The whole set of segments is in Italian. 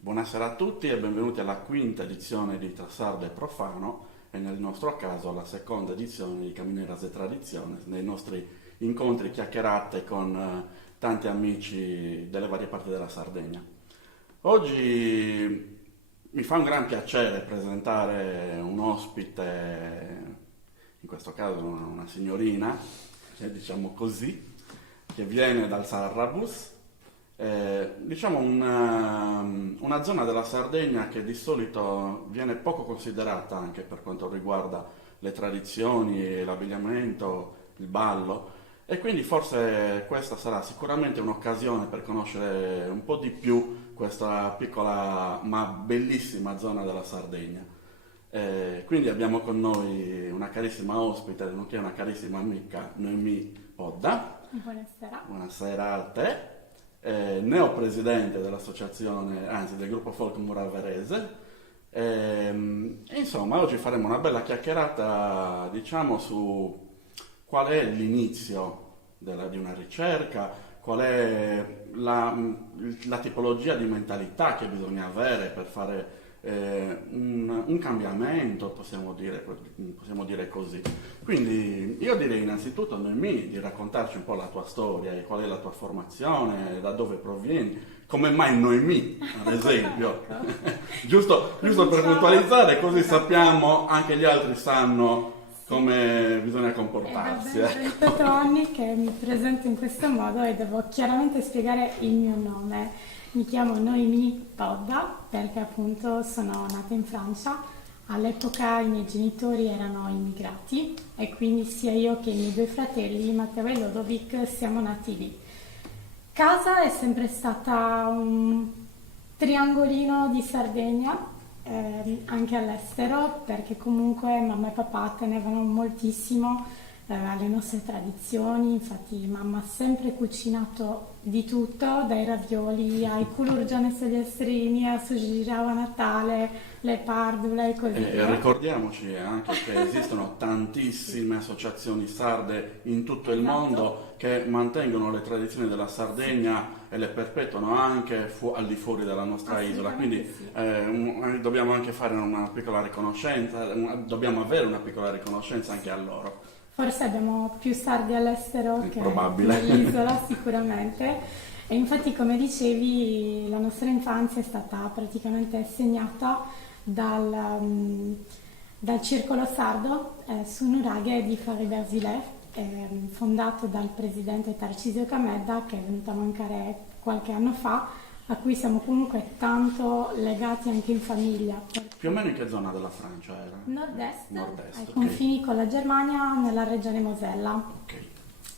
Buonasera a tutti e benvenuti alla quinta edizione di Tra Sardo e Profano e nel nostro caso alla seconda edizione di Camineras e Tradizione, nei nostri incontri chiacchierate con tanti amici delle varie parti della Sardegna. Oggi mi fa un gran piacere presentare un ospite, in questo caso una signorina, diciamo così, che viene dal Sarrabus. Diciamo una zona della Sardegna che di solito viene poco considerata anche per quanto riguarda le tradizioni, l'abbigliamento, il ballo e quindi forse questa sarà sicuramente un'occasione per conoscere un po' di più questa piccola ma bellissima zona della Sardegna. Quindi abbiamo con noi una carissima ospite, nonché una carissima amica, Noemi Odda. Buonasera. Buonasera a te. Neopresidente dell'associazione, anzi del gruppo folk muraverese. Insomma, oggi faremo una bella chiacchierata, diciamo, su qual è l'inizio di una ricerca, qual è la tipologia di mentalità che bisogna avere per fare un cambiamento, possiamo dire così. Quindi io direi innanzitutto Noemi di raccontarci un po' la tua storia, e qual è la tua formazione, da dove provieni, come mai Noemi, ad esempio. giusto per puntualizzare, così sappiamo, anche gli altri sanno come bisogna comportarsi. È da ben 38 anni che mi presento in questo modo e devo chiaramente spiegare il mio nome. Mi chiamo Noemi Podda perché appunto sono nata in Francia. All'epoca i miei genitori erano immigrati e quindi sia io che i miei due fratelli, Matteo e Lodovic, siamo nati lì. Casa è sempre stata un triangolino di Sardegna, anche all'estero, perché comunque mamma e papà tenevano moltissimo alle nostre tradizioni. Infatti mamma ha sempre cucinato di tutto, dai ravioli ai culurgione silvestrini, a sugirava a Natale, le pardule e così E via. ricordiamoci anche che esistono tantissime associazioni sarde in tutto il Esatto. mondo che mantengono le tradizioni della Sardegna e le perpetuano anche al di fuori della nostra isola. Quindi Assolutamente sì. dobbiamo anche fare una piccola riconoscenza, dobbiamo avere una piccola riconoscenza anche a loro. Forse abbiamo più sardi all'estero È che probabile. nell'isola sicuramente. E infatti, come dicevi, la nostra infanzia è stata praticamente segnata dal circolo sardo su Nuraghe di Fari Berzilev, fondato dal presidente Tarcisio Camedda, che è venuto a mancare qualche anno fa, a cui siamo comunque tanto legati anche in famiglia. Più o meno in che zona della Francia era? Nord-est, Nord-est, ai ok. confini con la Germania, nella regione Mosella. Ok.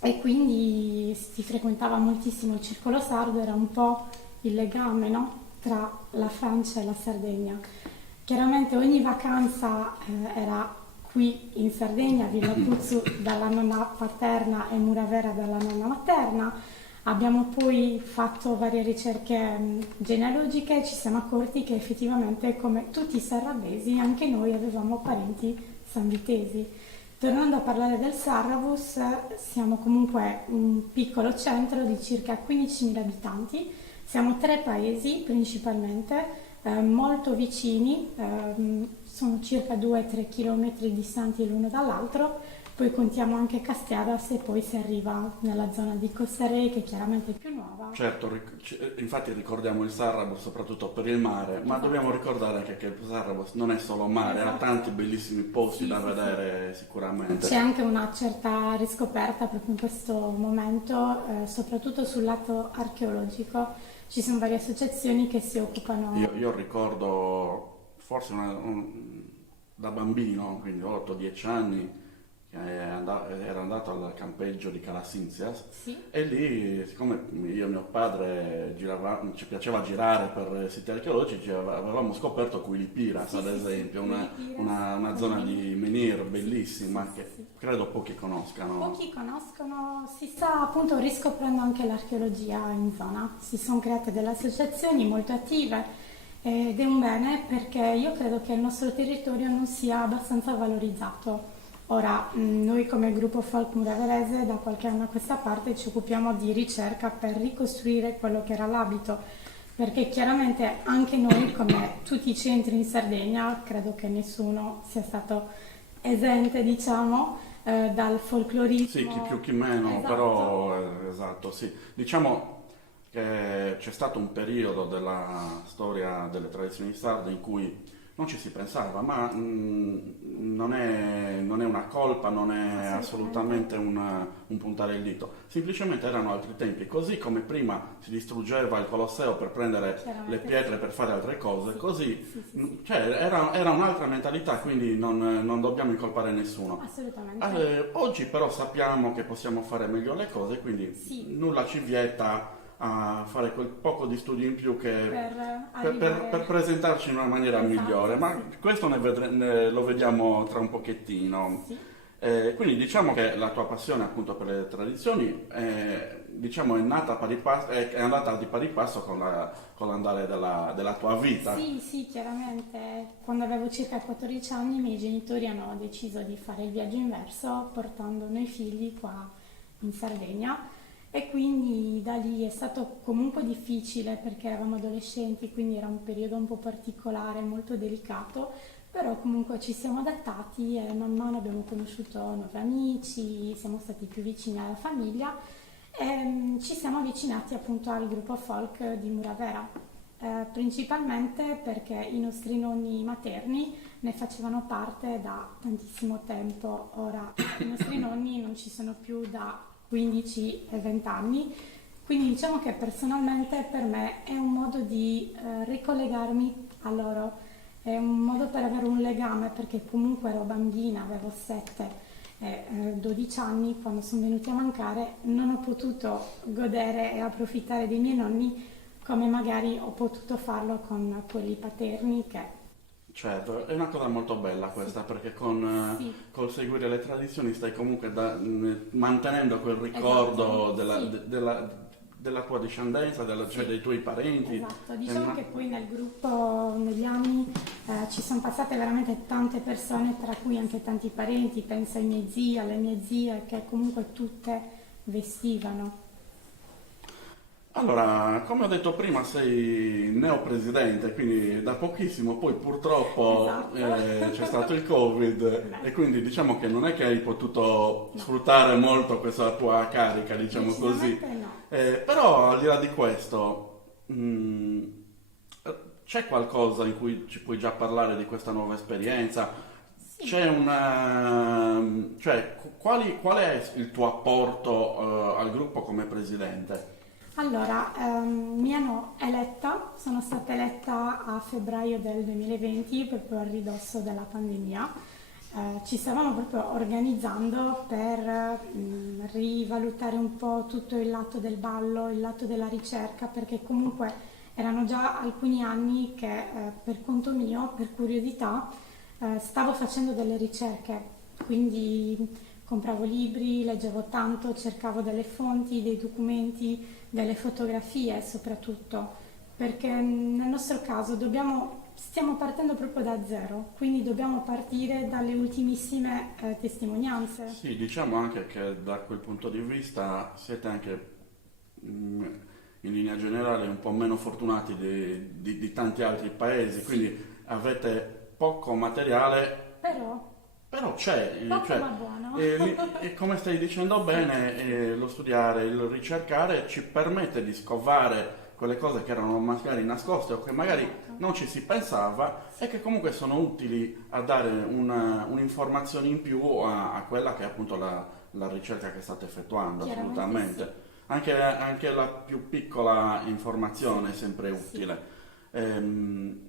E quindi si frequentava moltissimo il circolo sardo, era un po' il legame, no? Tra la Francia e la Sardegna. Chiaramente ogni vacanza era qui in Sardegna, a Villa Puzzu dalla nonna paterna e Muravera dalla nonna materna. Abbiamo poi fatto varie ricerche genealogiche e ci siamo accorti che effettivamente, come tutti i sarrabesi, anche noi avevamo parenti sanvitesi. Tornando a parlare del Sarrabus, siamo comunque un piccolo centro di circa 15.000 abitanti, siamo 3 paesi principalmente, molto vicini, sono circa 2-3 km distanti l'uno dall'altro, poi contiamo anche Castiadas e poi si arriva nella zona di Cossarei, che è chiaramente più nuova. Certo, infatti ricordiamo il Sarrabus soprattutto per il mare, ma dobbiamo ricordare anche che il Sarrabus non è solo mare, ha Esatto. tanti bellissimi posti Sì, da sì, vedere sicuramente. C'è anche una certa riscoperta proprio in questo momento, soprattutto sul lato archeologico. Ci sono varie associazioni che si occupano. Io ricordo forse da bambino, quindi 8-10 anni, era andato al campeggio di Calasinzias Sì. e lì, siccome io e mio padre ci piaceva girare per siti archeologici, avevamo scoperto Quilipiras, Sì, ad sì, sì, esempio, Quilipiras, una zona di menhir bellissima sì, che sì. credo pochi conoscano. Pochi conoscono, si sta appunto riscoprendo anche l'archeologia in zona, si sono create delle associazioni molto attive ed è un bene perché io credo che il nostro territorio non sia abbastanza valorizzato. Ora, noi come gruppo Folk Muraverese da qualche anno a questa parte ci occupiamo di ricerca per ricostruire quello che era l'abito, perché chiaramente anche noi, come tutti i centri in Sardegna, credo che nessuno sia stato esente, diciamo, dal Sì, chi folclorismo. più chi meno, Esatto. però esatto, sì. Diciamo che c'è stato un periodo della storia delle tradizioni sarde in cui non ci si pensava, ma non è una colpa, non è Assolutamente. assolutamente un puntare il dito, semplicemente erano altri tempi, così come prima si distruggeva il Colosseo per prendere le Chiaramente pietre sì. per fare altre cose, Sì, così, sì, sì, sì. cioè, era un'altra mentalità, quindi non dobbiamo incolpare nessuno. Assolutamente. Oggi però sappiamo che possiamo fare meglio le cose, quindi Sì, nulla ci vieta a fare quel poco di studio in più che per per arrivare. presentarci in una maniera migliore, Esatto, ma sì. questo lo vediamo tra un pochettino. Sì. Quindi diciamo che la tua passione appunto per le tradizioni diciamo, è nata a è andata di pari passo con l'andare della tua vita. Sì, sì, chiaramente quando avevo circa 14 anni i miei genitori hanno deciso di fare il viaggio inverso portando noi figli qua in Sardegna e quindi da lì è stato comunque difficile perché eravamo adolescenti, quindi era un periodo un po' particolare, molto delicato, però comunque ci siamo adattati e man mano abbiamo conosciuto nuovi amici, siamo stati più vicini alla famiglia e ci siamo avvicinati appunto al gruppo folk di Muravera, principalmente perché i nostri nonni materni ne facevano parte da tantissimo tempo. Ora i nostri nonni non ci sono più da 15 e 20 anni, quindi diciamo che personalmente per me è un modo di ricollegarmi a loro, è un modo per avere un legame perché comunque ero bambina, avevo 7 e 12 anni quando sono venuti a mancare, non ho potuto godere e approfittare dei miei nonni come magari ho potuto farlo con quelli paterni che Certo, è una cosa molto bella questa perché sì, col seguire le tradizioni stai comunque mantenendo quel ricordo esatto, sì. della tua discendenza, cioè Sì, dei tuoi parenti. esatto. È Diciamo una- che poi nel gruppo, negli anni, ci sono passate veramente tante persone, tra cui anche tanti parenti, penso ai miei zii, alle mie zie, che comunque tutte vestivano. Allora, come ho detto prima, sei neopresidente, quindi da pochissimo, poi purtroppo Esatto. c'è stato il Covid e Beh, quindi diciamo che non è che hai potuto no, sfruttare molto questa tua carica, diciamo così. decisamente no. Però al di là di questo, c'è qualcosa in cui ci puoi già parlare di questa nuova esperienza? Sì. C'è una... cioè, qual è il tuo apporto al gruppo come presidente? Allora, mi hanno eletta, sono stata eletta a febbraio del 2020, proprio a ridosso della pandemia. Ci stavamo proprio organizzando per rivalutare un po' tutto il lato del ballo, il lato della ricerca, perché comunque erano già alcuni anni che per conto mio, per curiosità, stavo facendo delle ricerche, quindi compravo libri, leggevo tanto, cercavo delle fonti, dei documenti, delle fotografie soprattutto, perché nel nostro caso stiamo partendo proprio da zero, quindi dobbiamo partire dalle ultimissime testimonianze. Sì, diciamo anche che da quel punto di vista siete anche mm, in linea generale un po' meno fortunati di tanti altri paesi, Sì, quindi avete poco materiale, però però c'è, poco cioè, ma buono. e come stai dicendo Sì, bene, lo studiare, il ricercare ci permette di scovare quelle cose che erano magari nascoste o che magari esatto, non ci si pensava e che comunque sono utili a dare un'informazione in più a quella che è appunto la ricerca che state effettuando, chiaramente sì, assolutamente. Anche la più piccola informazione è sempre sì. utile. Ehm,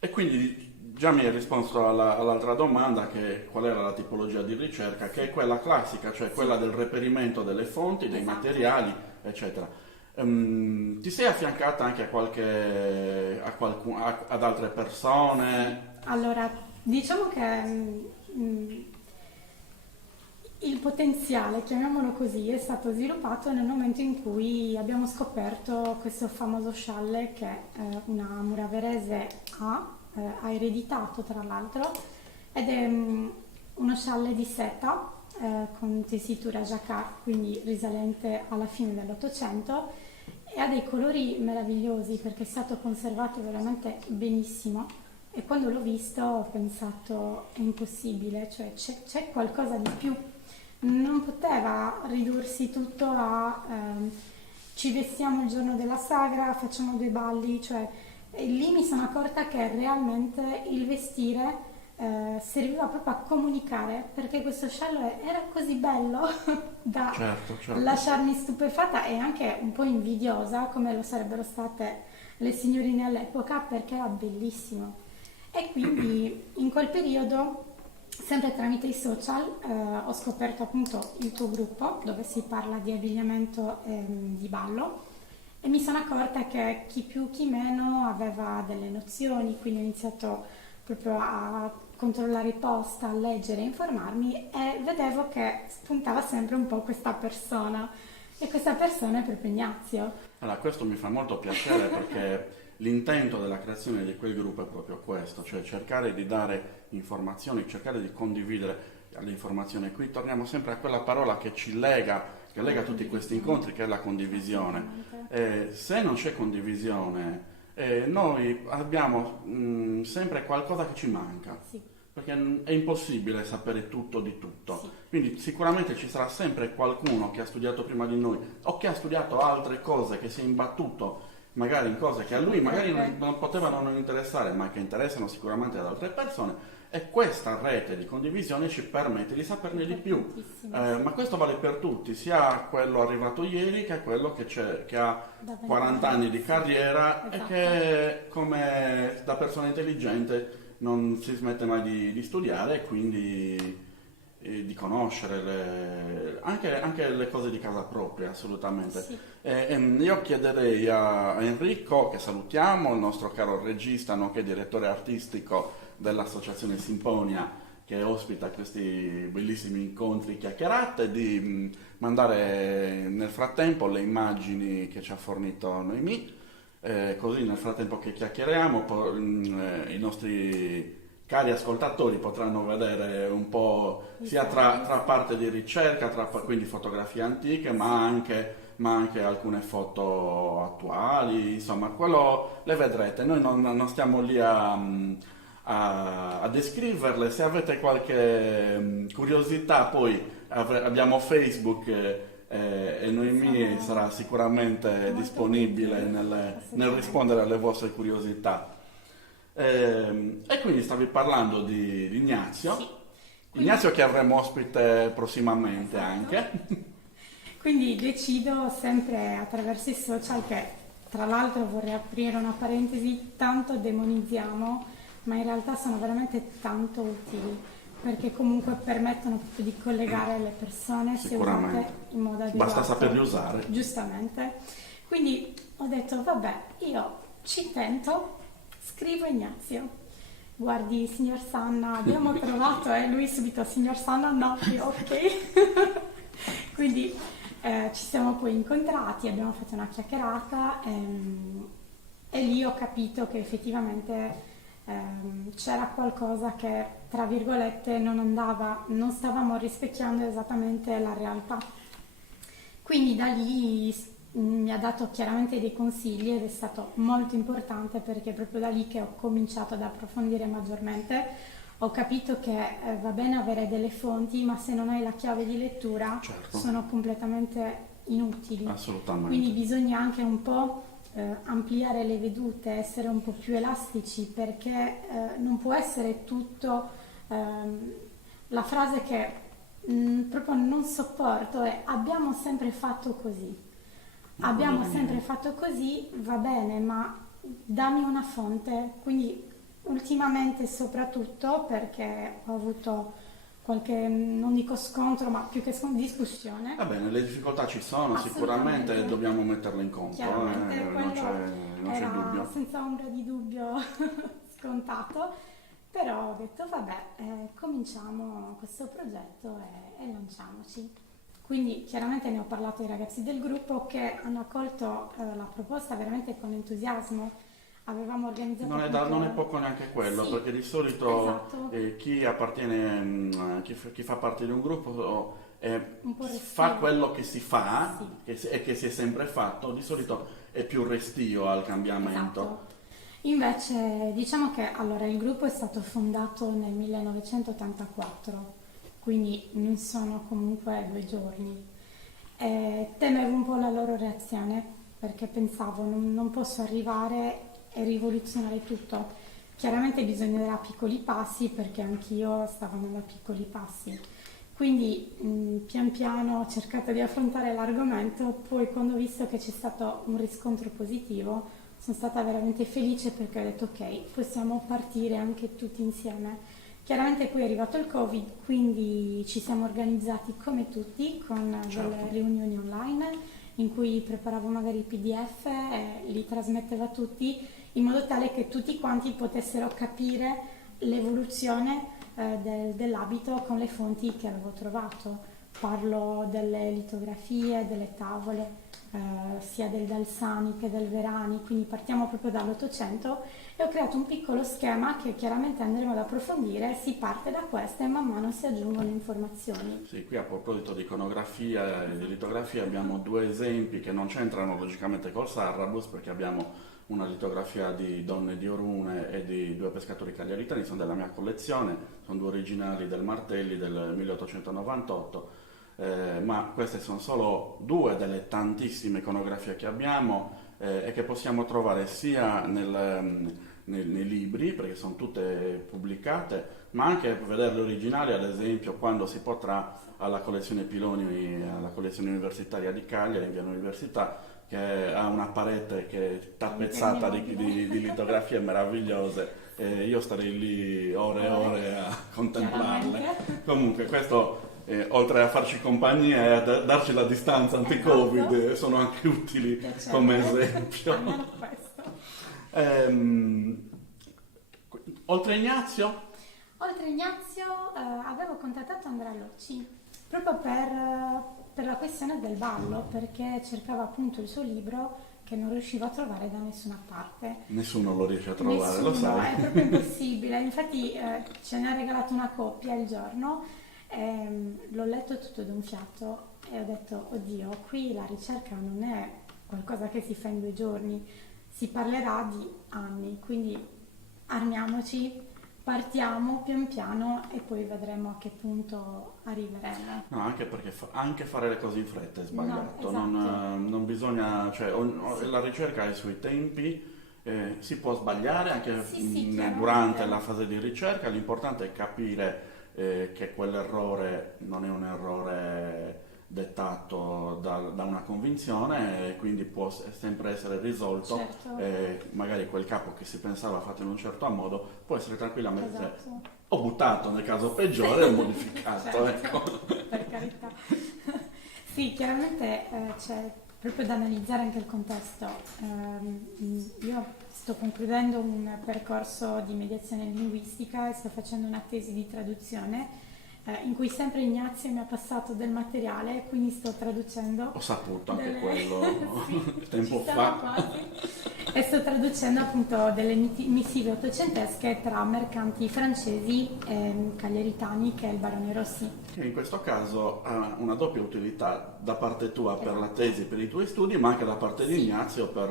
e quindi già mi hai risposto all'altra domanda, che qual era la tipologia di ricerca, che è quella classica, cioè quella del reperimento delle fonti, dei Esatto. materiali, eccetera. Ti sei affiancata anche ad altre persone? Allora, diciamo che il potenziale, chiamiamolo così, è stato sviluppato nel momento in cui abbiamo scoperto questo famoso scialle che una muraverese ha ereditato tra l'altro, ed è uno scialle di seta con tessitura jacquard, quindi risalente alla fine dell'Ottocento, e ha dei colori meravigliosi perché è stato conservato veramente benissimo. E quando l'ho visto ho pensato è impossibile, cioè c'è qualcosa di più. Non poteva ridursi tutto a ci vestiamo il giorno della sagra, facciamo due balli, cioè e lì mi sono accorta che realmente il vestire serviva proprio a comunicare, perché questo sciallo era così bello da Certo, certo. lasciarmi stupefatta e anche un po' invidiosa, come lo sarebbero state le signorine all'epoca, perché era bellissimo. E quindi in quel periodo, sempre tramite i social, ho scoperto appunto il tuo gruppo dove si parla di abbigliamento e di ballo, e mi sono accorta che chi più chi meno aveva delle nozioni, quindi ho iniziato proprio a controllare i post, a leggere, a informarmi, e vedevo che spuntava sempre un po' questa persona, e questa persona è proprio Ignazio. Allora, questo mi fa molto piacere perché l'intento della creazione di quel gruppo è proprio questo, cioè cercare di dare informazioni, cercare di condividere le informazioni. Qui torniamo sempre a quella parola che ci lega, che lega tutti questi incontri, che è la condivisione. Se non c'è condivisione, noi abbiamo sempre qualcosa che ci manca, Sì, perché è impossibile sapere tutto di tutto. sì, Quindi sicuramente ci sarà sempre qualcuno che ha studiato prima di noi o che ha studiato altre cose, che si è imbattuto magari in cose che a lui magari non potevano non interessare, ma che interessano sicuramente ad altre persone. E questa rete di condivisione ci permette di saperne di più. importantissimo, Ma questo vale per tutti, sia quello arrivato ieri che quello che ha da 40 anni di sì, carriera e esatto. che come da persona intelligente non si smette mai di studiare e quindi di conoscere anche le cose di casa propria, assolutamente. Sì. Io chiederei a Enrico, che salutiamo, il nostro caro regista, nonché direttore artistico dell'Associazione Simponia, che ospita questi bellissimi incontri chiacchierate, di mandare nel frattempo le immagini che ci ha fornito Noemi, così nel frattempo che chiacchieriamo i nostri cari ascoltatori potranno vedere un po' sia tra parte di ricerca, quindi fotografie antiche, ma anche alcune foto attuali, insomma, quello le vedrete. Noi non stiamo lì a descriverle. Se avete qualche curiosità, poi abbiamo Facebook e Noemi sarà sicuramente Molto disponibile volentieri, nel assolutamente. rispondere alle vostre curiosità. E quindi stavi parlando di Ignazio. Sì. Quindi, Ignazio che avremo ospite prossimamente esatto. anche. Quindi decido sempre attraverso i social, che tra l'altro vorrei aprire una parentesi, tanto demonizziamo, ma in realtà sono veramente tanto utili, perché comunque permettono proprio di collegare le persone se usate Sicuramente. in modo adeguato. Basta saperli usare. Giustamente. Quindi ho detto, vabbè, io ci tento, scrivo Ignazio. Guardi, signor Sanna, abbiamo provato, e lui subito, signor Sanna, no, io ok. Quindi ci siamo poi incontrati, abbiamo fatto una chiacchierata, e lì ho capito che effettivamente c'era qualcosa che, tra virgolette, non andava, non stavamo rispecchiando esattamente la realtà. Quindi da lì mi ha dato chiaramente dei consigli ed è stato molto importante, perché è proprio da lì che ho cominciato ad approfondire maggiormente. Ho capito che va bene avere delle fonti, ma se non hai la chiave di lettura Certo. sono completamente inutili. Assolutamente. Quindi bisogna anche un po' ampliare le vedute, essere un po' più elastici, perché non può essere tutto la frase che proprio non sopporto è abbiamo sempre fatto così. Abbiamo sempre fatto così, va bene, ma dammi una fonte, quindi ultimamente soprattutto perché ho avuto qualche, non dico scontro, ma più che scontro, discussione. Va bene, le difficoltà ci sono, Assolutamente. sicuramente dobbiamo metterle in conto, Chiaramente non quello non c'è era dubbio. senza ombra di dubbio scontato, però ho detto vabbè, cominciamo questo progetto e lanciamoci. Quindi chiaramente ne ho parlato ai ragazzi del gruppo che hanno accolto la proposta veramente con entusiasmo. Avevamo organizzato Non è appunto... poco neanche quello, Sì, perché di solito esatto, chi appartiene, chi fa parte di un gruppo un po' fa restio. quello che si fa Sì, e che si è sempre fatto, di solito è più restio al cambiamento. esatto. Invece diciamo che allora il gruppo è stato fondato nel 1984, quindi non sono comunque 2 giorni. Temevo un po' la loro reazione perché pensavo non posso arrivare e rivoluzionare tutto. Chiaramente bisognerà piccoli passi perché anch'io stavo andando a piccoli passi. Quindi pian piano ho cercato di affrontare l'argomento, poi quando ho visto che c'è stato un riscontro positivo sono stata veramente felice perché ho detto ok, possiamo partire anche tutti insieme. Chiaramente poi è arrivato il Covid, quindi ci siamo organizzati come tutti con delle Certo. riunioni online in cui preparavo magari i PDF e li trasmettevo a tutti in modo tale che tutti quanti potessero capire l'evoluzione dell'abito con le fonti che avevo trovato. Parlo delle litografie, delle tavole, sia del Dalsani che del Verani, quindi partiamo proprio dall'Ottocento e ho creato un piccolo schema che chiaramente andremo ad approfondire, si parte da questo e man mano si aggiungono informazioni. Sì, qui a proposito di iconografia e di litografia abbiamo due esempi che non c'entrano logicamente col Sarrabus perché abbiamo una litografia di Donne di Orune e di due pescatori cagliaritani, sono della mia collezione, sono due originali del Martelli del 1898, ma queste sono solo due delle tantissime iconografie che abbiamo e che possiamo trovare sia nei libri, perché sono tutte pubblicate, ma anche vedere le originali, ad esempio, quando si potrà alla collezione Piloni, alla collezione universitaria di Cagliari, in via Università, che ha una parete che è tappezzata di litografie meravigliose. E io starei lì ore e ore a contemplarle. Chiaramente. Comunque, questo oltre a farci compagnia e a darci la distanza anti-Covid, Esatto. sono anche utili Piacere. come esempio. Almeno questo. Ehm, oltre a Ignazio, Oltre Ignazio, avevo contattato Andrea Locci proprio per la questione del ballo, perché cercava appunto il suo libro che non riuscivo a trovare da nessuna parte. nessuno lo riesce a trovare, lo Nessuno, sai. è proprio impossibile. Infatti ce ne ha regalato una coppia il giorno, l'ho letto tutto d'un fiato e ho detto, oddio, qui la ricerca non è qualcosa che si fa in 2 giorni, si parlerà di anni, quindi armiamoci, partiamo pian piano e poi vedremo a che punto arriveremo. No, anche perché anche fare le cose in fretta è sbagliato, No, esatto. non bisogna, cioè la ricerca ha i suoi tempi, si può sbagliare anche Sì, durante chiaramente. la fase di ricerca, l'importante è capire che quell'errore non è un errore dettato da una convinzione e quindi può sempre essere risolto, Certo, magari quel capo che si pensava fatto in un certo modo può essere tranquillamente esatto. o buttato nel caso peggiore o modificato, ecco. Certo, per carità. Sì, chiaramente c'è proprio da analizzare anche il contesto. Io sto concludendo un percorso di mediazione linguistica e sto facendo una tesi di traduzione in cui sempre Ignazio mi ha passato del materiale, quindi sto traducendo. Ho saputo anche delle- quello Sì, tempo ci siamo fa. quasi. E sto traducendo appunto delle missive ottocentesche tra mercanti francesi e cagliaritani, che è il Barone Rossi. Che in questo caso ha una doppia utilità da parte tua per la Esatto. tesi, per i tuoi studi, ma anche da parte di Sì. Ignazio per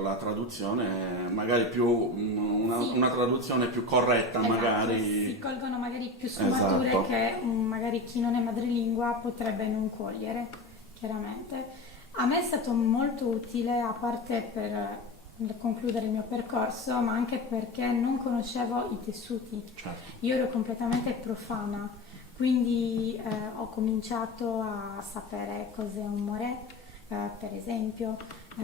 la traduzione, magari più Sì. una traduzione più corretta, Esatto, magari. si colgono magari più sfumature Esatto. che magari chi non è madrelingua potrebbe non cogliere, chiaramente. A me è stato molto utile, a parte per concludere il mio percorso, ma anche perché non conoscevo i tessuti. Certo. Io ero completamente profana, quindi ho cominciato a sapere cos'è un moret, per esempio,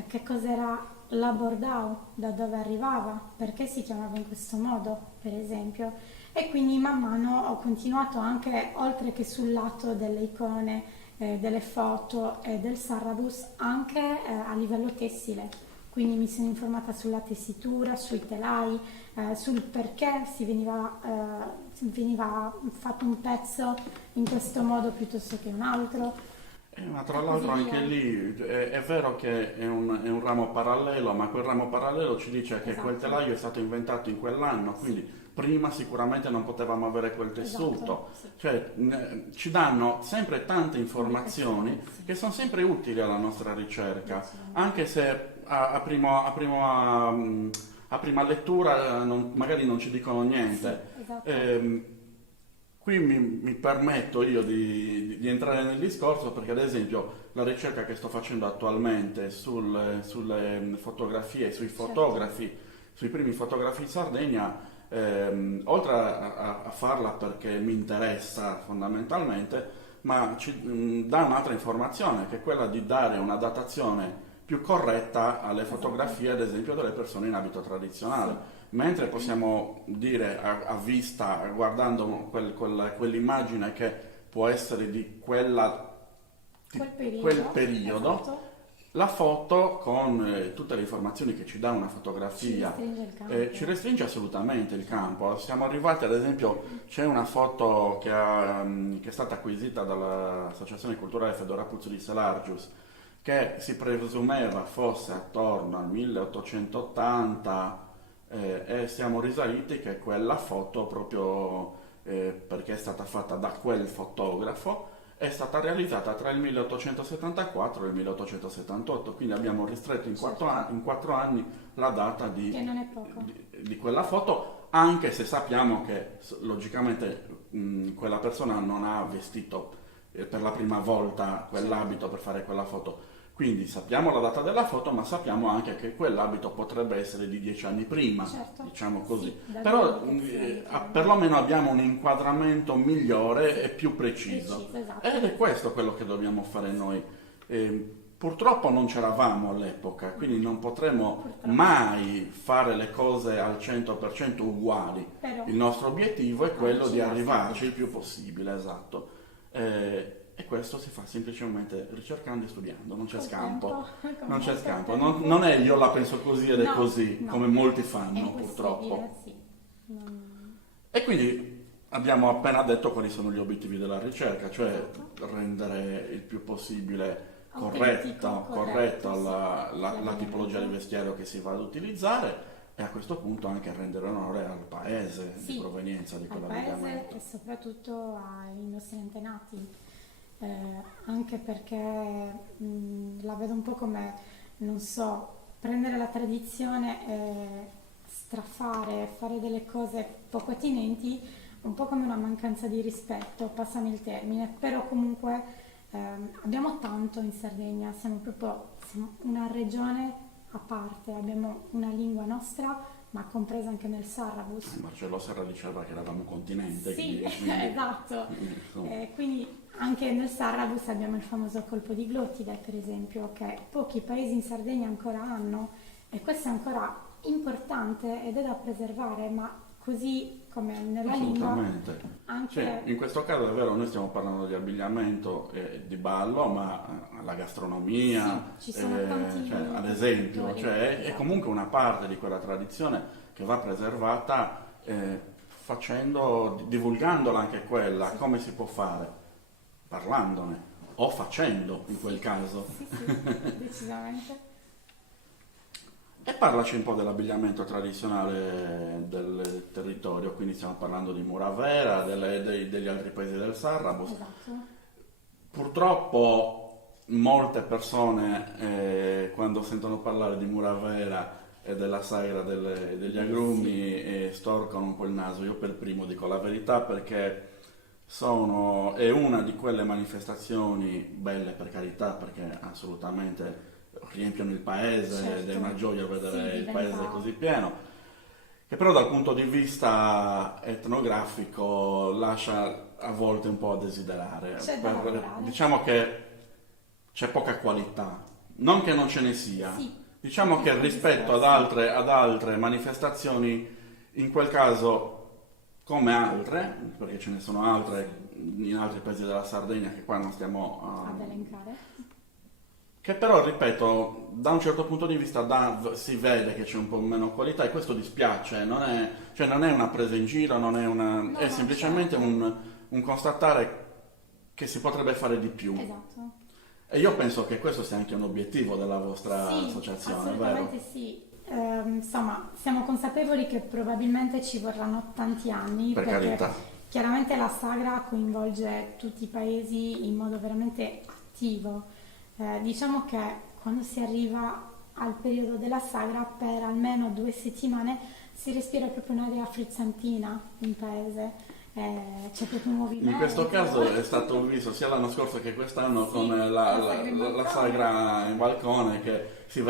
che cos'era la Bordeaux, da dove arrivava, perché si chiamava in questo modo, per esempio. E quindi man mano ho continuato anche, oltre che sul lato delle icone, delle foto e del Sarrabus, anche a livello tessile. Quindi mi sono informata sulla tessitura, sui telai, sul perché veniva fatto un pezzo in questo modo piuttosto che un altro. Ma tra E l'altro così anche via. lì è vero che è un ramo parallelo, ma quel ramo parallelo ci dice che quel Esatto, telaio è stato inventato in quell'anno, quindi sì, prima sicuramente non potevamo avere quel esatto, tessuto. sì. Cioè, ci danno sempre tante informazioni Indicazioni, sì, che sono sempre utili alla nostra ricerca, decisamente. anche se a prima lettura magari non ci dicono Sì, niente. esatto. Ehm, Qui mi permetto io di entrare nel discorso perché ad esempio la ricerca che sto facendo attualmente sulle fotografie, sui Certo, fotografi, sui primi fotografi in Sardegna, oltre a farla perché mi interessa fondamentalmente, ma ci dà un'altra informazione che è quella di dare una datazione più corretta alle esatto. fotografie, ad esempio, delle persone in abito Sì, tradizionale. Mentre possiamo dire a vista, guardando quell'immagine che può essere quel di quel periodo, periodo, esatto, la foto con tutte le informazioni che ci dà una ci fotografia restringe il ci campo. restringe assolutamente il campo. Siamo arrivati, ad esempio, c'è una foto che è stata acquisita dall'Associazione Culturale Fedora Puzzi di Selargius, che si presumeva fosse attorno al 1880 e siamo risaliti che quella foto, proprio perché è stata fatta da quel fotografo, è stata realizzata tra il 1874 e il 1878, quindi abbiamo ristretto Certo, in 4 anni la data che non è poco. di quella foto, anche se sappiamo che logicamente quella persona non ha vestito per la prima volta Certo, quell'abito per fare quella foto. Quindi sappiamo la data della foto, ma sappiamo anche che quell'abito potrebbe essere di 10 anni prima, certo, diciamo così. sì, da due Però indicazioni chiaramente. perlomeno abbiamo un inquadramento migliore e Sì, più preciso. preciso, esatto. Ed è questo quello che dobbiamo fare noi. Purtroppo non c'eravamo all'epoca, quindi non potremo Purtroppo. mai fare le cose al 100% uguali. Però Il nostro obiettivo è quello di avvicinarsi al più. arrivarci il più possibile, esatto. E questo si fa semplicemente ricercando e studiando, non c'è Col scampo. tempo, con Non c'è molto scampo. tempo. Non è io la penso così ed è No, così, no, come molti è fanno, impossibile, purtroppo. sì. Non- E quindi abbiamo appena detto quali sono gli obiettivi della ricerca, cioè Esatto. rendere il più possibile Autentico, corretto corretto, sì, la tipologia di l'abbigliamento. vestiario che si va ad utilizzare e a questo punto anche rendere onore al paese di Sì, provenienza di al paese quell'abbigliamento. e soprattutto ai nostri antenati, anche perché la vedo un po' come, non so, prendere la tradizione e strafare, fare delle cose poco attinenti, un po' come una mancanza di rispetto, passami il termine, però comunque abbiamo tanto in Sardegna, siamo una regione a parte, abbiamo una lingua nostra, ma compresa anche nel Sarrabus. Marcello Serra diceva che eravamo un continente, Sì, quindi, esatto. insomma. Quindi anche nel Sarrabus abbiamo il famoso colpo di glottide, per esempio, che pochi paesi in Sardegna ancora hanno e questo è ancora importante ed è da preservare, ma così come nella lingua, Assolutamente. Cioè, anche in questo caso è vero, noi stiamo parlando di abbigliamento e di ballo, ma la sì, gastronomia, ci sono cioè, ad tanti esempio, fattori. cioè, è Esatto, comunque una parte di quella tradizione che va preservata divulgandola anche quella, sì, come si può fare? Parlandone o facendo in quel sì, caso. sì, sì, decisamente. E parlaci un po' dell'abbigliamento tradizionale del territorio, quindi stiamo parlando di Muravera, degli altri paesi del Sarrabus. Esatto, Purtroppo molte persone quando sentono parlare di Muravera e della sagra degli sì, agrumi storcono un po' il naso. Io per primo dico la verità perché è una di quelle manifestazioni belle per carità, perché assolutamente riempiono il paese ed è una certo, gioia sì, vedere il paese diventa... così pieno, che però dal punto di vista etnografico lascia a volte un po' a desiderare. C'è da lavorare. Diciamo che c'è poca qualità, non che non ce ne sia, Sì, Diciamo che rispetto ad altre manifestazioni, in quel caso, come altre, perché ce ne sono altre in altri paesi della Sardegna che qua non stiamo ad elencare. che però, ripeto, da un certo punto di vista si vede che c'è un po' meno qualità e questo dispiace, cioè non è una presa in giro, No, è semplicemente certo. un constatare che si potrebbe fare di più. Esatto. E io penso che questo sia anche un obiettivo della vostra Sì, associazione, assolutamente vero? sì. Insomma, siamo consapevoli che probabilmente ci vorranno tanti anni Per perché carità. chiaramente la sagra coinvolge tutti i paesi in modo veramente attivo. Diciamo che quando si arriva al periodo della sagra, per almeno 2 settimane si respira proprio un'aria frizzantina in paese. C'è proprio un movimento. In questo caso è stato visto sia l'anno scorso che quest'anno Sì, con la sagra in balcone che si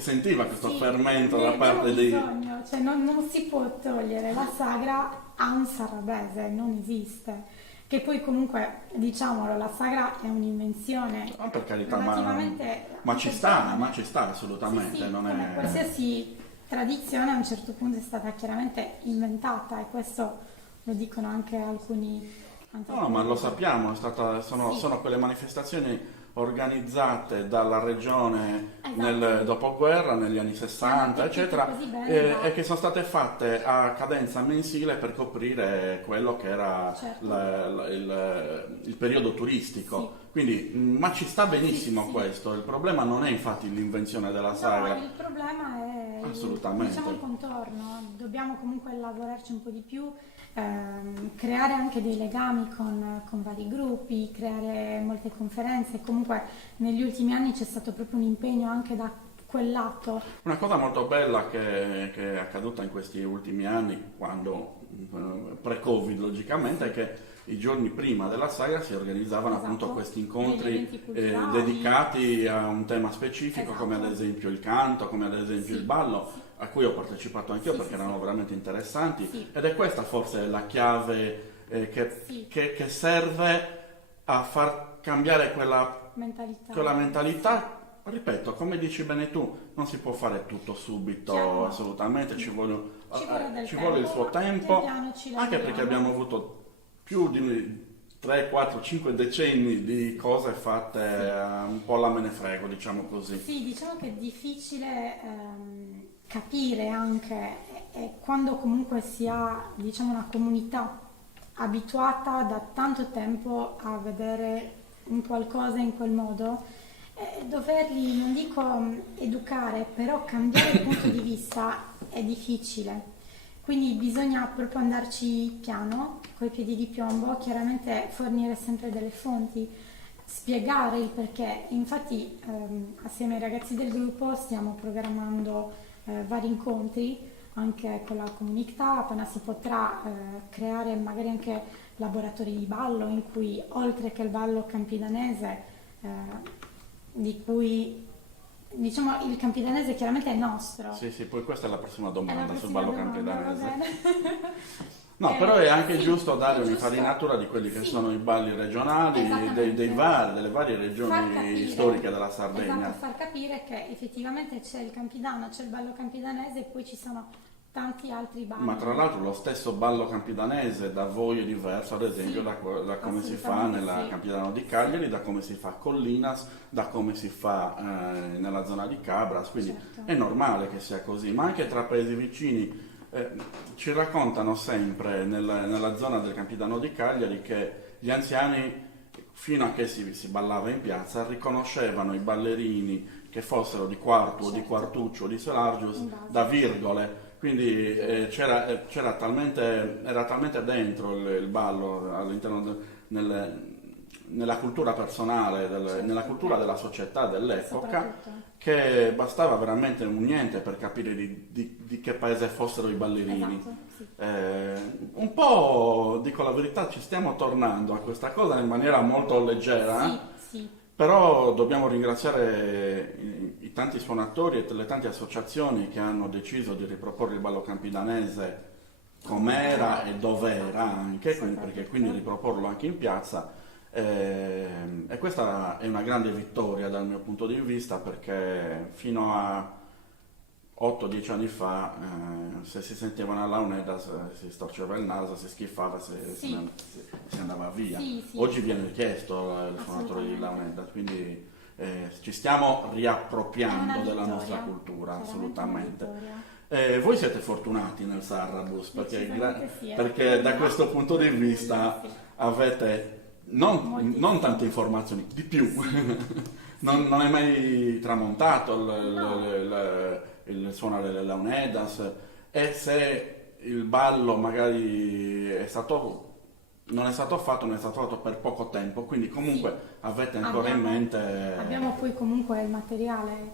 sentiva questo Sì, fermento ne da abbiamo parte dei... bisogno, cioè non si può togliere la sagra a un sarabese, non esiste. Che poi comunque, diciamolo, la sagra è un'invenzione No, per carità, relativamente ma ci sta, giovane. ma ci sta assolutamente, Sì, sì, non come è... qualsiasi tradizione a un certo punto è stata chiaramente inventata e questo lo dicono anche alcuni No, ma lo antropologi. sappiamo, Sì, sono quelle manifestazioni organizzate dalla regione nel esatto. dopoguerra, negli anni Che hanno 60, attecchito eccetera, così bene e che sono state fatte a cadenza mensile per coprire quello che era certo. il periodo turistico. Sì. Quindi, ma ci sta benissimo Sì, sì. questo. Il problema non è infatti l'invenzione della No, sagra, il problema è assolutamente. diciamo il contorno, dobbiamo comunque lavorarci un po' di più, creare anche dei legami con vari gruppi, creare molte conferenze. Comunque negli ultimi anni c'è stato proprio un impegno anche da quel lato. Una cosa molto bella che è accaduta in questi ultimi anni, quando pre-Covid logicamente, è che i giorni prima della sagra si organizzavano Esatto, appunto questi degli incontri eventi culturali. dedicati a un tema specifico, come ad Esatto. esempio il canto, come ad esempio Sì, il ballo, a cui ho partecipato anch'io sì, perché sì, erano sì. veramente interessanti, Sì. ed è questa forse la chiave Sì. che serve a far cambiare Mentalità. quella mentalità. Ripeto, come dici bene tu, non si può fare tutto subito, Chiaro. assolutamente, Ci vuole del ci vuole il suo tempo, piano ci anche perché lavoriamo. abbiamo avuto più di 3, 4, 5 decenni di cose fatte un po' alla me ne frego, diciamo così. Sì, diciamo che è difficile capire anche quando comunque si ha, diciamo, una comunità abituata da tanto tempo a vedere un qualcosa in quel modo, doverli, non dico educare, però cambiare il punto di vista è difficile. Quindi bisogna proprio andarci piano, coi piedi di piombo, chiaramente fornire sempre delle fonti, spiegare il perché. Infatti, assieme ai ragazzi del gruppo stiamo programmando vari incontri anche con la comunità, appena si potrà creare magari anche laboratori di ballo in cui oltre che il ballo campidanese, di cui diciamo il campidanese chiaramente è nostro. Sì, sì, poi questa è la prossima È la domanda sul prossima ballo domanda, va campidanese. bene. No, però è anche Sì, giusto dare è giusto. un'infarinatura di quelli che Sì, sono i balli regionali esattamente. delle varie Far regioni capire, storiche della Sardegna. esatto, far capire che effettivamente c'è il campidano, c'è il ballo campidanese e poi ci sono tanti altri balli. Ma tra l'altro lo stesso ballo campidanese da voi è diverso, ad esempio, Sì, da come si fa assolutamente nella sì. Campidano di Cagliari, da come si fa a Collinas, da come si fa nella zona di Cabras, quindi Certo. è normale che sia così, ma anche tra paesi vicini. Ci raccontano sempre nella zona del Campidano di Cagliari che gli anziani, fino a che si ballava in piazza, riconoscevano i ballerini che fossero di quarto o di Certo. quartuccio o di Solargius In base. da virgole. Quindi era talmente dentro il ballo all'interno nella cultura personale, Certo. nella cultura della società dell'epoca, Soprattutto. che bastava veramente un niente per capire di che paese fossero i ballerini. Esatto, sì. Un po', dico la verità, ci stiamo tornando a questa cosa in maniera molto leggera. Sì, sì. Però dobbiamo ringraziare i tanti suonatori e le tante associazioni che hanno deciso di riproporre il ballo campidanese com'era e dov'era anche, perché quindi riproporlo anche in piazza E questa è una grande vittoria dal mio punto di vista, perché fino a 8-10 anni fa, se si sentiva una launeda si storceva il naso, si schifava, Sì, si andava via. sì, sì, Oggi viene richiesto il suonatore di assolutamente. launeda, quindi ci stiamo È riappropriando una della vittoria, nostra cultura, chiaramente una assolutamente. vittoria. Voi siete fortunati nel Sarrabus, Decisamente sì, perché da no? questo punto di vista Sì, avete non moltissimo. tante informazioni, di più. Sì, Non è mai tramontato no, il suonare le launedas, e se il ballo magari non è stato fatto, non è stato fatto per poco tempo, quindi sì. comunque avete ancora in Abbiamo mente. poi comunque il materiale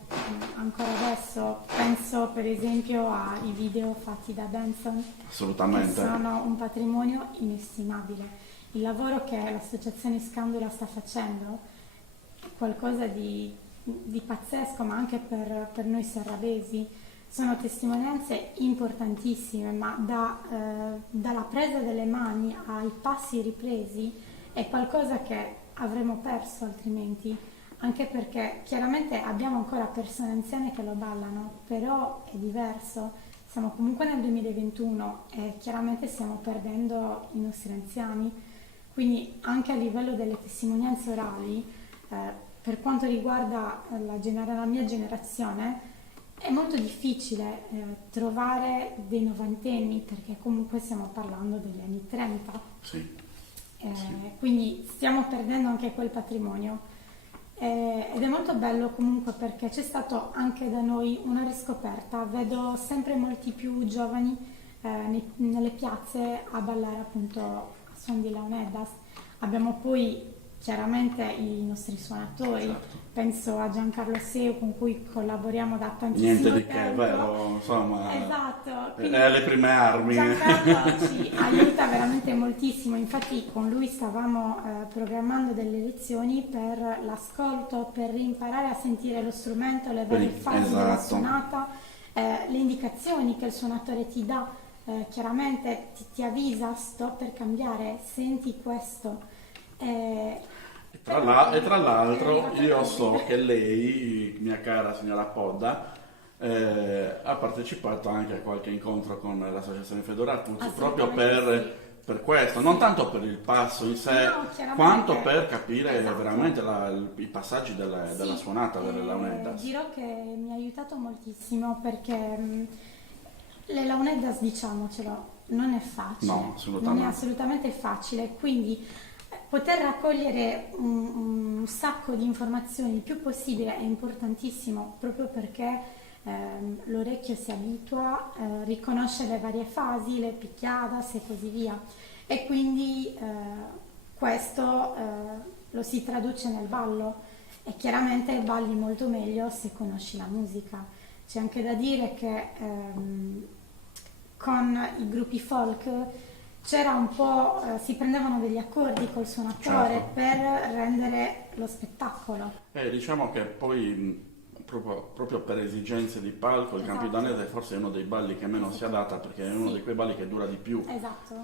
ancora adesso, penso per esempio ai video fatti da Benson, che Assolutamente. sono un patrimonio inestimabile. Il lavoro che l'associazione Scandula sta facendo è qualcosa di pazzesco, ma anche per noi serravesi. Sono testimonianze importantissime, ma dalla presa delle mani ai passi ripresi è qualcosa che avremmo perso altrimenti, anche perché chiaramente abbiamo ancora persone anziane che lo ballano, però è diverso. Siamo comunque nel 2021 e chiaramente stiamo perdendo i nostri anziani, quindi anche a livello delle testimonianze orali, per quanto riguarda la mia generazione, è molto difficile trovare dei novantenni, perché comunque stiamo parlando degli anni 30, Sì, sì. quindi stiamo perdendo anche quel patrimonio. Ed è molto bello comunque perché c'è stato anche da noi una riscoperta, vedo sempre molti più giovani nelle piazze a ballare appunto a suon di Leonidas. Abbiamo poi chiaramente i nostri suonatori, Certo. penso a Giancarlo Seu con cui collaboriamo da Niente tantissimo di che, tempo. vero? Insomma, Esatto, è quindi alle prime armi. Giancarlo ci aiuta veramente moltissimo, infatti con lui stavamo programmando delle lezioni per l'ascolto, per imparare a sentire lo strumento, le varie fasi della Esatto. suonata, le indicazioni che il suonatore ti dà, chiaramente ti avvisa, sto per cambiare, senti questo. Eh, E tra è l'altro arrivato io così. so che lei, mia cara signora Podda, ha partecipato anche a qualche incontro con l'associazione Fedorartus proprio Assolutamente per questo, non tanto per il passo in sì. sé, No, quanto chiaramente. per capire Esatto. veramente i passaggi della Sì, suonata delle launedas. dirò che mi ha aiutato moltissimo perché le launedas, diciamocelo, non è facile, No, non è assolutamente. assolutamente facile, quindi poter raccogliere un sacco di informazioni il più possibile è importantissimo proprio perché l'orecchio si abitua, riconosce le varie fasi, le picchiadas e così via. E quindi questo lo si traduce nel ballo e chiaramente balli molto meglio se conosci la musica. C'è anche da dire che con i gruppi folk c'era un po', si prendevano degli accordi col suonatore Certo. per rendere lo spettacolo. Diciamo che poi proprio per esigenze di palco il Esatto. campidanese forse è uno dei balli che meno si adatta, perché è uno Sì. di quei balli che dura di più. Esatto.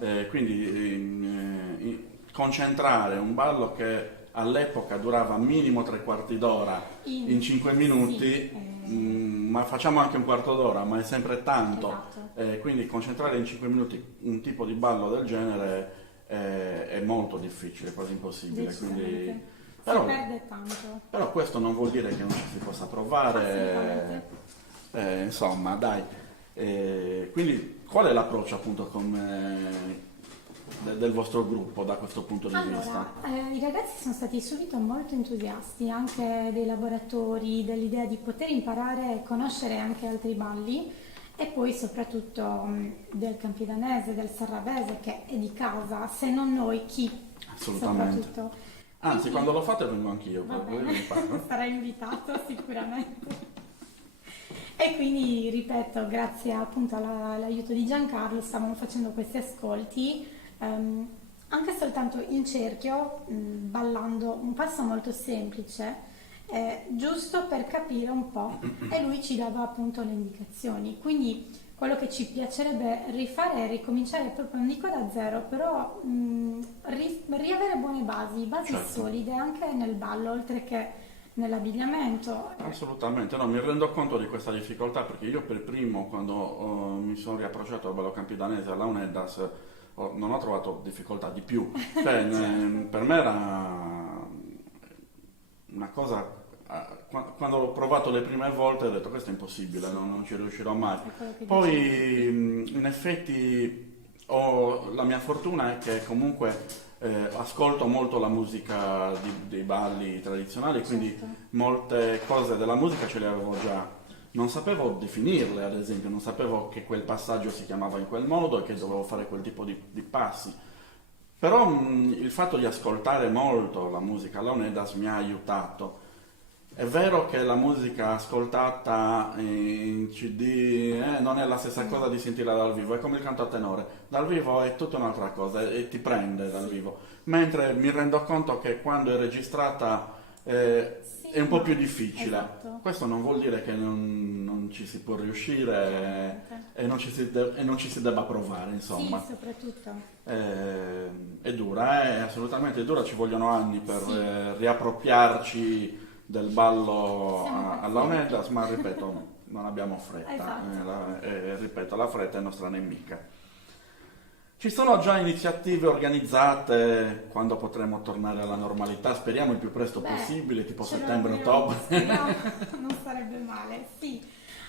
Concentrare un ballo che all'epoca durava minimo 3/4 d'ora in 5 minuti, Sì, ma facciamo anche un quarto d'ora, ma è sempre tanto. esatto. Quindi concentrare in 5 minuti un tipo di ballo del genere è molto difficile, quasi impossibile. Decisamente. Si Però, perde tanto. però questo non vuol dire che non ci si possa provare, Assolutamente. insomma, dai. Quindi qual è l'approccio appunto del vostro gruppo da questo punto di vista? Allora, i ragazzi sono stati subito molto entusiasti anche dei laboratori, dell'idea di poter imparare e conoscere anche altri balli e poi soprattutto del campidanese, del sarravese che è di casa, se non noi chi Assolutamente. soprattutto. Anzi, Quindi, quando lo fate vengo anch'io, va poi bene, vi imparo. sarà invitato sicuramente. E quindi, ripeto, grazie appunto all'aiuto di Giancarlo stavamo facendo questi ascolti, anche soltanto in cerchio, ballando un passo molto semplice, giusto per capire un po', e lui ci dava appunto le indicazioni. Quindi quello che ci piacerebbe rifare è ricominciare proprio, non dico da zero, però riavere buone basi Certo. solide anche nel ballo, oltre che nell'abbigliamento. Assolutamente, no, mi rendo conto di questa difficoltà perché io per primo, quando mi sono riapprocciato al ballo campidanese alla UNEDAS, non ho trovato difficoltà di più. Cioè, per me era una cosa, quando l'ho provato le prime volte ho detto questo è impossibile, non ci riuscirò mai. È quello che Poi dicevo. in effetti la mia fortuna è che comunque ascolto molto la musica dei balli tradizionali, quindi Certo. molte cose della musica ce le avevo già. Non sapevo definirle, ad esempio, non sapevo che quel passaggio si chiamava in quel modo e che dovevo fare quel tipo di passi. Però il fatto di ascoltare molto la musica alla Onedas mi ha aiutato. È vero che la musica ascoltata in CD non è la stessa cosa di sentirla dal vivo, è come il canto a tenore. Dal vivo è tutta un'altra cosa e ti prende dal vivo. Mentre mi rendo conto che quando è registrata è Sì, un po' ma più difficile. esatto. Questo non vuol dire che non ci si può riuscire Chiaramente. e non ci si debba provare, Sì, insomma. soprattutto. È dura, è assolutamente dura, ci vogliono anni per Sì, riappropriarci del ballo siamo alla pazienti. Onedas, ma ripeto, non abbiamo fretta, Esatto. ripeto, la fretta è nostra nemica. Ci sono già iniziative organizzate quando potremo tornare alla normalità, speriamo il più presto Beh, possibile, tipo ce lo auguriamo, settembre-ottobre. speriamo, non sarebbe male, sì.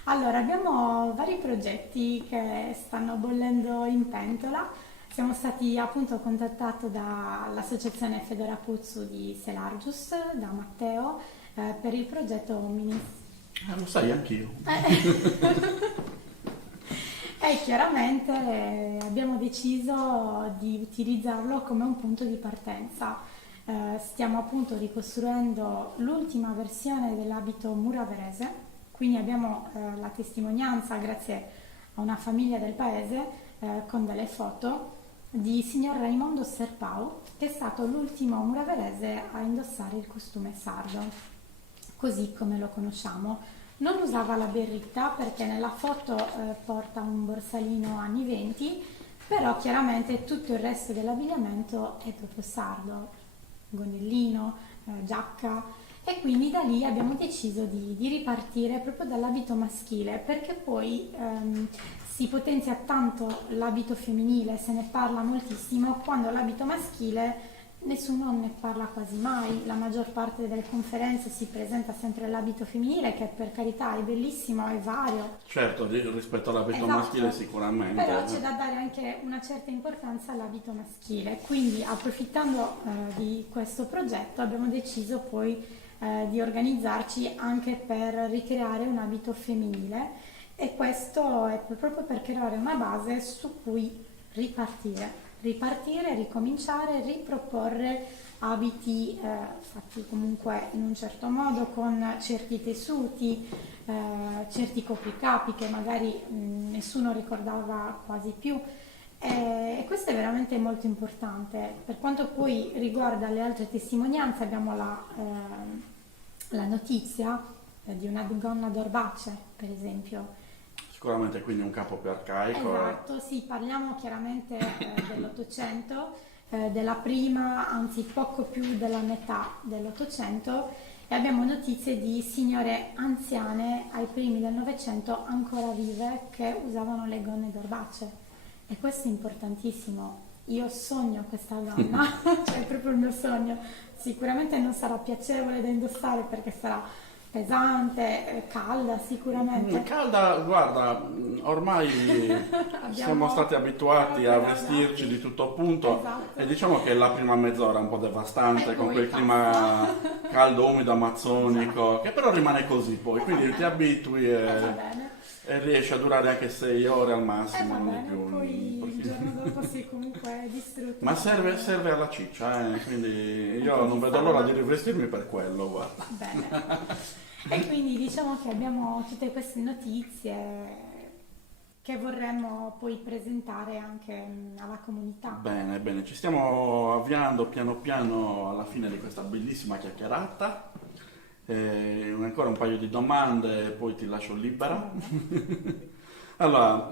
Allora, abbiamo vari progetti che stanno bollendo in pentola. Siamo stati appunto contattati dall'associazione Federa Puzzu di Selargius, da Matteo, per il progetto Mini. Lo sai anch'io. E chiaramente abbiamo deciso di utilizzarlo come un punto di partenza. Stiamo appunto ricostruendo l'ultima versione dell'abito muraverese, quindi abbiamo la testimonianza, grazie a una famiglia del paese, con delle foto di signor Raimondo Serpau, che è stato l'ultimo muraverese a indossare il costume sardo, così come lo conosciamo. Non usava la berritta perché nella foto porta un borsalino anni 20, però chiaramente tutto il resto dell'abbigliamento è proprio sardo, gonnellino, giacca, e quindi da lì abbiamo deciso di ripartire proprio dall'abito maschile, perché poi si potenzia tanto l'abito femminile, se ne parla moltissimo, quando l'abito maschile nessuno ne parla quasi mai. La maggior parte delle conferenze si presenta sempre l'abito femminile, che per carità è bellissimo, è vario. Certo, rispetto all'abito Esatto. maschile sicuramente. Però c'è da dare anche una certa importanza all'abito maschile, quindi approfittando di questo progetto abbiamo deciso poi di organizzarci anche per ricreare un abito femminile, e questo è proprio per creare una base su cui ripartire, ricominciare, riproporre abiti fatti comunque in un certo modo, con certi tessuti, certi copricapi che magari nessuno ricordava quasi più. E questo è veramente molto importante. Per quanto poi riguarda le altre testimonianze, abbiamo la notizia di una gonna d'orbace, per esempio. Sicuramente quindi un capo più arcaico. Esatto, sì, parliamo chiaramente dell'Ottocento, della prima, anzi poco più della metà dell'Ottocento, e abbiamo notizie di signore anziane ai primi del Novecento ancora vive che usavano le gonne d'orbace, e questo è importantissimo. Io sogno questa gonna, cioè è proprio il mio sogno. Sicuramente non sarà piacevole da indossare perché sarà pesante, calda sicuramente. Calda, guarda, ormai siamo stati abituati a vestirci di tutto punto Esatto. e diciamo che la prima mezz'ora è un po' devastante E con poi quel clima caldo, umido, amazzonico, che però rimane così poi, quindi ti abitui Va bene. e riesci a durare anche 6 ore al Va massimo, non di bene, più. poi il giorno dopo sei comunque distrutto. Ma serve alla ciccia, quindi Un io po' non di vedo l'ora fama. di rivestirmi per quello, guarda. Bene. E quindi diciamo che abbiamo tutte queste notizie che vorremmo poi presentare anche alla comunità. Bene, bene, ci stiamo avviando piano piano alla fine di questa bellissima chiacchierata. Ancora un paio di domande e poi ti lascio libera. Allora,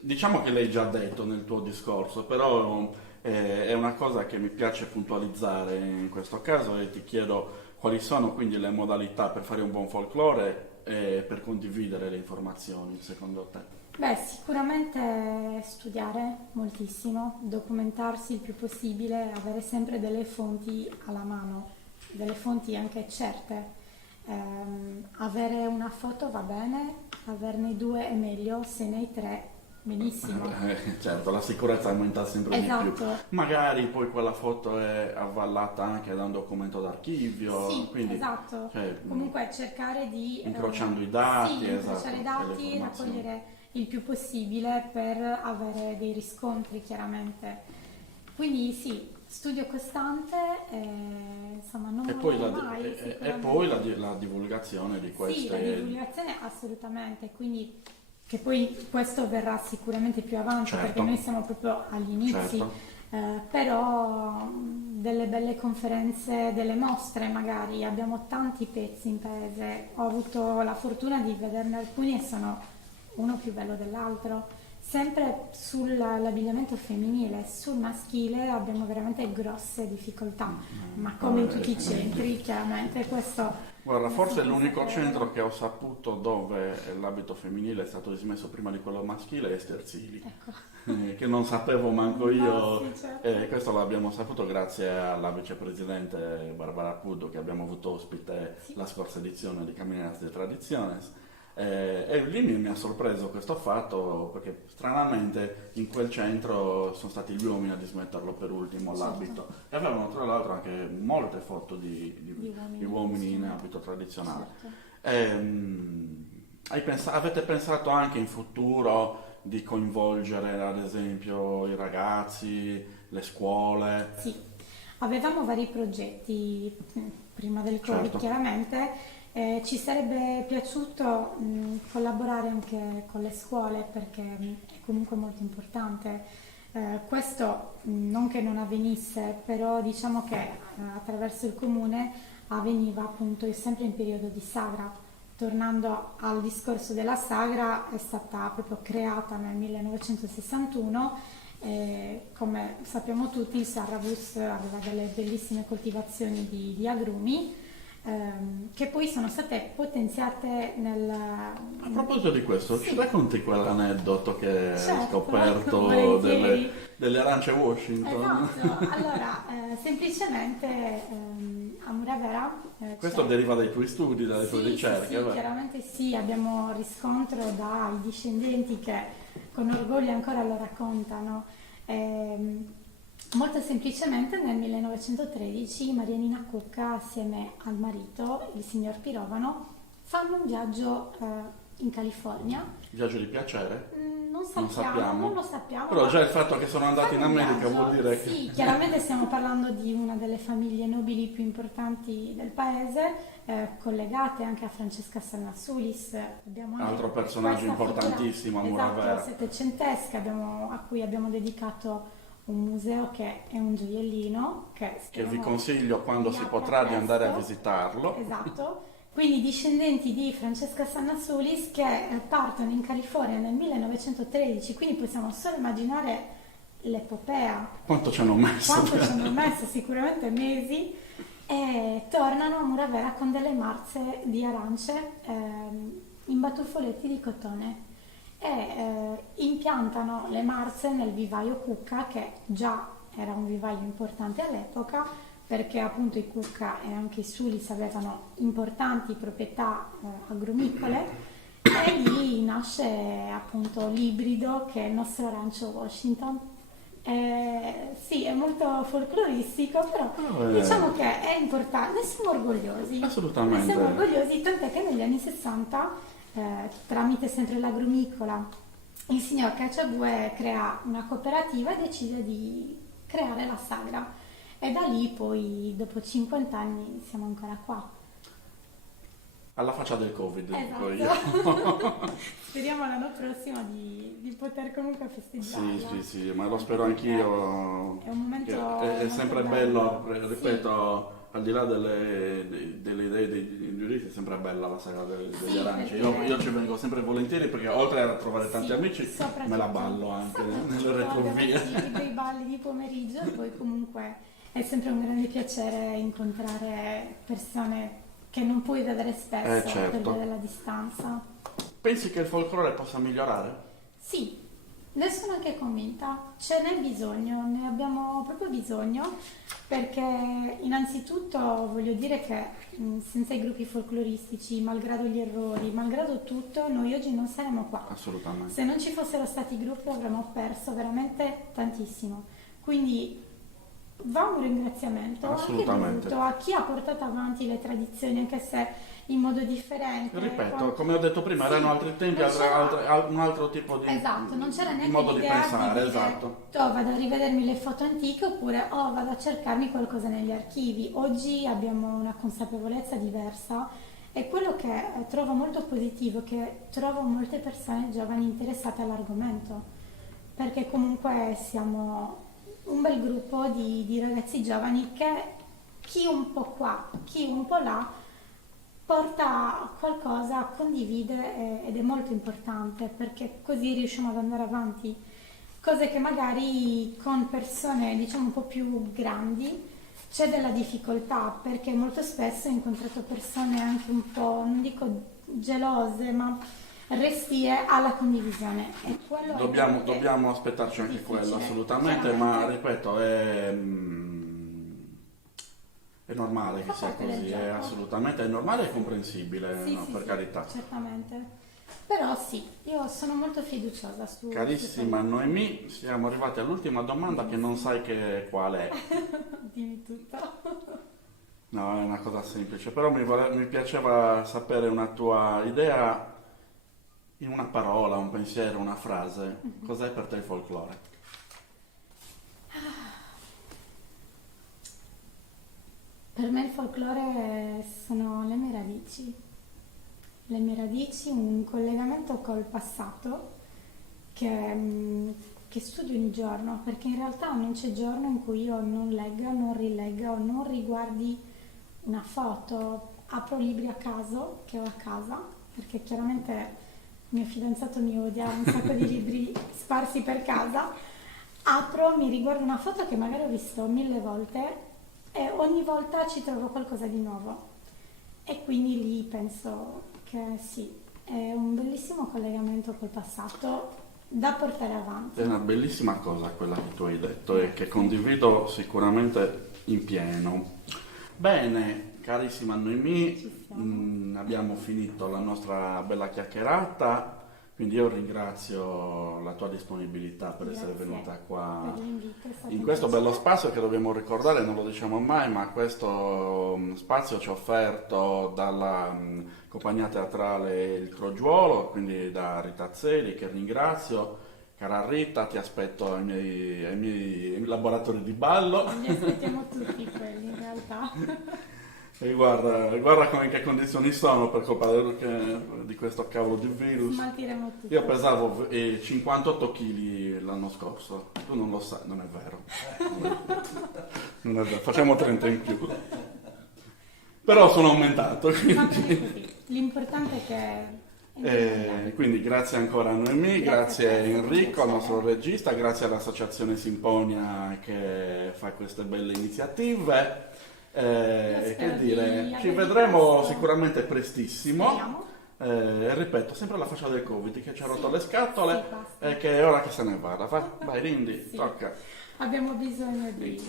diciamo che l'hai già detto nel tuo discorso, però è una cosa che mi piace puntualizzare in questo caso e ti chiedo quali sono quindi le modalità per fare un buon folklore e per condividere le informazioni, secondo te? Beh, sicuramente studiare moltissimo, documentarsi il più possibile, avere sempre delle fonti alla mano, delle fonti anche certe. Avere una foto va bene, averne due è meglio, se ne hai tre, benissimo. Certo, la sicurezza aumenta sempre di più. Esatto, Magari poi quella foto è avvallata anche da un documento d'archivio, sì, quindi esatto. cioè, Comunque cercare di incrociando i dati, sì, incrociare i esatto, e le dati, informazioni. raccogliere il più possibile per avere dei riscontri chiaramente. Quindi sì, studio costante, insomma non E poi mollare la, mai e poi la, sicuramente. la divulgazione di Sì, la queste... divulgazione assolutamente, quindi che poi questo verrà sicuramente più avanti perché Certo, noi siamo proprio agli inizi, certo. però delle belle conferenze, delle mostre magari, abbiamo tanti pezzi in paese, ho avuto la fortuna di vederne alcuni e sono uno più bello dell'altro. Sempre sull'abbigliamento femminile, sul maschile abbiamo veramente grosse difficoltà, ma come in tutti i centri, chiaramente questo Guarda, ne forse sono l'unico consapevole. centro che ho saputo dove l'abito femminile è stato dismesso prima di quello maschile è Sterzili, Ecco, che non sapevo manco no, io, sì, certo. questo l'abbiamo saputo grazie alla vicepresidente Barbara Puddo che abbiamo avuto ospite Sì, la scorsa edizione di Camineras de Tradiciones. E lì mi ha sorpreso questo fatto perché stranamente in quel centro sono stati gli uomini a dismetterlo per ultimo certo, l'abito e avevano tra l'altro anche molte foto di di uomini uomini in strumenti, abito tradizionale. certo. Avete pensato anche in futuro di coinvolgere ad esempio i ragazzi, le scuole? Sì, avevamo vari progetti prima del Covid, Certo, chiaramente. Ci sarebbe piaciuto collaborare anche con le scuole perché è comunque molto importante. Questo non che non avvenisse, però diciamo che attraverso il comune avveniva appunto sempre in periodo di sagra. Tornando al discorso della sagra, è stata proprio creata nel 1961 e come sappiamo tutti il Sarrabus aveva delle bellissime coltivazioni di agrumi che poi sono state potenziate nel... a proposito di questo, ci Sì, racconti quell'aneddoto che hai certo, scoperto volentieri. delle arance Washington? Esatto, allora semplicemente a Muravera Questo c'è... deriva dai tuoi studi, dalle tue Sì, sì, ricerche, sì, beh. chiaramente sì, abbiamo riscontro dai discendenti che con orgoglio ancora lo raccontano. Molto semplicemente nel 1913 Marianina Cucca assieme al marito, il signor Pirovano, fanno un viaggio in California. Viaggio di piacere? Non Non sappiamo, non lo sappiamo. sappiamo, Però ma già il fatto che sono andati in fanno un America vuol viaggio. dire che... Sì, chiaramente stiamo parlando di una delle famiglie nobili più importanti del paese, collegate anche a Francesca Sannasulis. Abbiamo anche Altro personaggio questa figura, importantissimo a esatto, Muravera, settecentesca, a cui abbiamo dedicato un museo che è un gioiellino, che che vi speriamo consiglio quando si riapra potrà di andare a presto. visitarlo. Esatto. Quindi discendenti di Francesca Sannasulis che partono in California nel 1913, quindi possiamo solo immaginare l'epopea, Quanto ci hanno messo? quanto ci hanno messo, sicuramente mesi, e tornano a Muravera con delle marze di arance in batuffoletti di cotone e impiantano le marze nel vivaio Cucca, che già era un vivaio importante all'epoca, perché appunto i Cucca e anche i Sulis avevano importanti proprietà agrumicole e lì nasce appunto l'ibrido che è il nostro arancio Washington. Sì, è molto folcloristico, però diciamo che è importante, ne siamo orgogliosi. Ne Assolutamente. siamo orgogliosi, tant'è che negli anni 60, tramite sempre l'agrumicola, il signor Cacciabue crea una cooperativa e decide di creare la sagra. E da lì poi, dopo 50 anni, siamo ancora qua. Alla faccia del Covid, dico io. Esatto. Speriamo l'anno prossimo di poter comunque Sì, festeggiarla. sì, sì, ma lo spero Perché anch'io. è un momento Che è molto sempre bello. bello, ripeto, al di là delle idee dei giudizi, è sempre bella la saga degli Sì, aranci. perché- Io ci vengo sempre volentieri perché oltre a trovare tanti Sì, amici, soprattutto- me la ballo anche nelle soprattutto retrovie. abbiamo dei balli di pomeriggio e poi comunque è sempre un grande piacere incontrare persone che non puoi vedere spesso Certo. per via della distanza. Pensi che il folklore possa migliorare? Sì, ne sono anche convinta, ce n'è bisogno, ne abbiamo proprio bisogno perché innanzitutto voglio dire che senza i gruppi folcloristici, malgrado gli errori, malgrado tutto, noi oggi non saremmo qua. Assolutamente. Se non ci fossero stati i gruppi avremmo perso veramente tantissimo. Quindi va un ringraziamento anche Assolutamente. dovuto a chi ha portato avanti le tradizioni, anche se in modo differente. Ripeto, come ho detto prima, Sì, erano altri tempi, non c'era- un altro tipo di Esatto, non c'era neanche modo di l'idea pensare, dire, esatto. "Oh, vado a rivedermi le foto antiche oppure vado a cercarmi qualcosa negli archivi". Oggi abbiamo una consapevolezza diversa e quello che trovo molto positivo è che trovo molte persone giovani interessate all'argomento, perché comunque siamo un bel gruppo di ragazzi giovani che chi un po' qua, chi un po' là porta qualcosa, condivide ed è molto importante perché così riusciamo ad andare avanti. Cose che magari con persone diciamo un po' più grandi c'è della difficoltà perché molto spesso ho incontrato persone anche un po', non dico gelose, ma restie alla condivisione. E quello Dobbiamo aspettarci anche difficile, quello, assolutamente, ma chiaramente. ripeto, è normale che Fa sia parte del così, gioco. è assolutamente è normale e comprensibile, Sì, no, sì, per sì, carità. certamente. Però sì, io sono molto fiduciosa su Carissima Noemi, siamo arrivati all'ultima domanda che non sai qual è. Dimmi tutto. No, è una cosa semplice, però mi piaceva sapere una tua idea in una parola, un pensiero, una frase. Cos'è per te il folklore? Per me il folklore sono le mie radici, un collegamento col passato che studio ogni giorno, perché in realtà non c'è giorno in cui io non legga, non rilegga o non riguardi una foto, apro libri a caso che ho a casa, perché chiaramente il mio fidanzato mi odia, ha un sacco di libri sparsi per casa, apro, mi riguardo una foto che magari ho visto 1000 volte e ogni volta ci trovo qualcosa di nuovo e quindi lì penso che sì, è un bellissimo collegamento col passato da portare avanti. È una bellissima cosa quella che tu hai detto e che condivido sicuramente in pieno. Bene, carissima Noemi, Ci siamo. abbiamo finito la nostra bella chiacchierata, quindi io ringrazio la tua disponibilità per essere Grazie venuta qua per l'invito, è stato in un questo piacere. bello spazio che dobbiamo ricordare, non lo diciamo mai, ma questo spazio ci è offerto dalla compagnia teatrale Il Crogiuolo, quindi da Rita Zeli, che ringrazio. Cara Rita, ti aspetto ai miei laboratori di ballo. Li aspettiamo tutti quelli in realtà. E guarda in che condizioni sono per colpa di questo cavolo di virus. Smaltiremo tutto. Io pesavo 58 kg l'anno scorso, tu non lo sai, non è vero. Non è vero. Facciamo 30 in più. Però sono aumentato. Va bene così. L'importante è che Quindi grazie ancora a Noemi, grazie a Grazie a te, Enrico, al piacere. nostro regista, grazie all'Associazione Simponia che fa queste belle iniziative. Che spero dire, di ci avervi vedremo presto. sicuramente prestissimo. Speriamo. Ripeto, sempre la faccia del Covid che ci ha rotto le scatole sì, basta. e che è ora che se ne vada. Vai, Rindy, Sì. tocca. Abbiamo bisogno di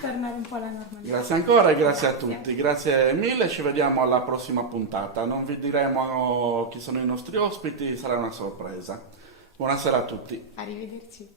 tornare un po' alla normalità. Grazie ancora e grazie a tutti, grazie mille, ci vediamo alla prossima puntata. Non vi diremo chi sono i nostri ospiti, sarà una sorpresa. Buonasera a tutti. Arrivederci.